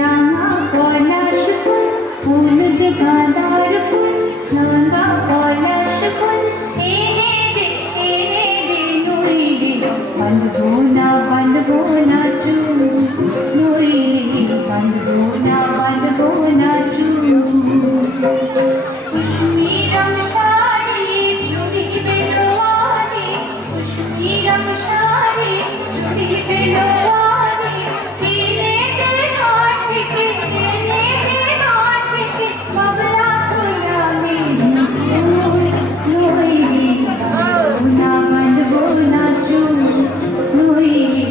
রাঙা পলাশ ফুল হলুদ গাঁদার ফুল রাঙা পলাশ ফুল এনে দে নইলে বাঁধবো না চুল নইলে বাঁধবো না চুল কুসুমি রং শাড়ি চুড়ি বেলোয়ারি কুসুমি রং শাড়ি চুড়ি বেলোয়ারি এনে দে ঘর থেকে এনে দে ঘর থেকে বাবলা ফুলামি ফুল নইলে বাঁধবো না চুল নইলে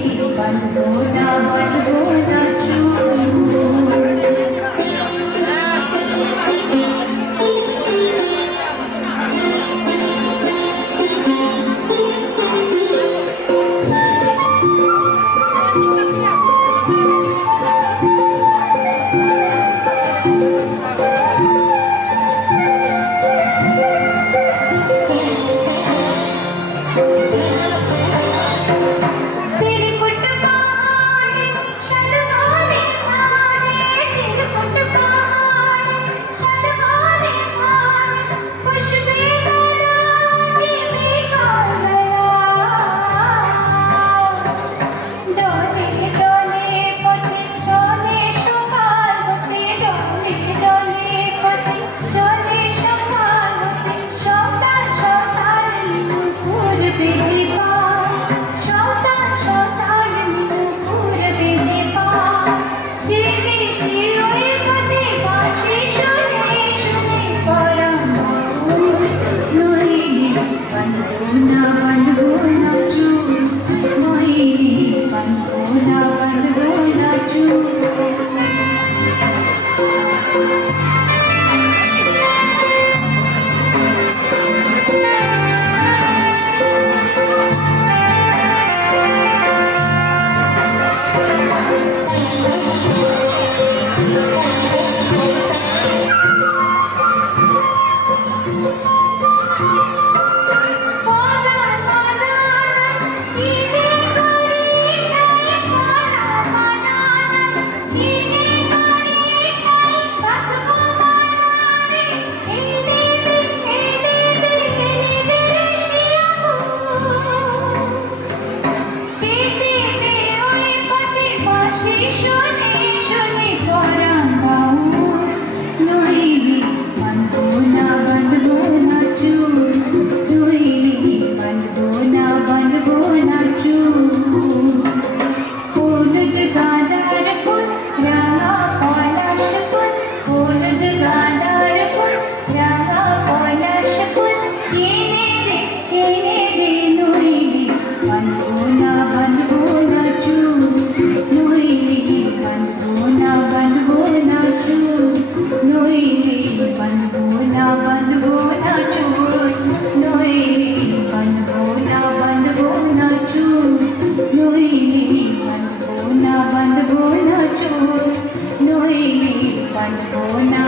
বাঁধবো না চুল বাঁধবো না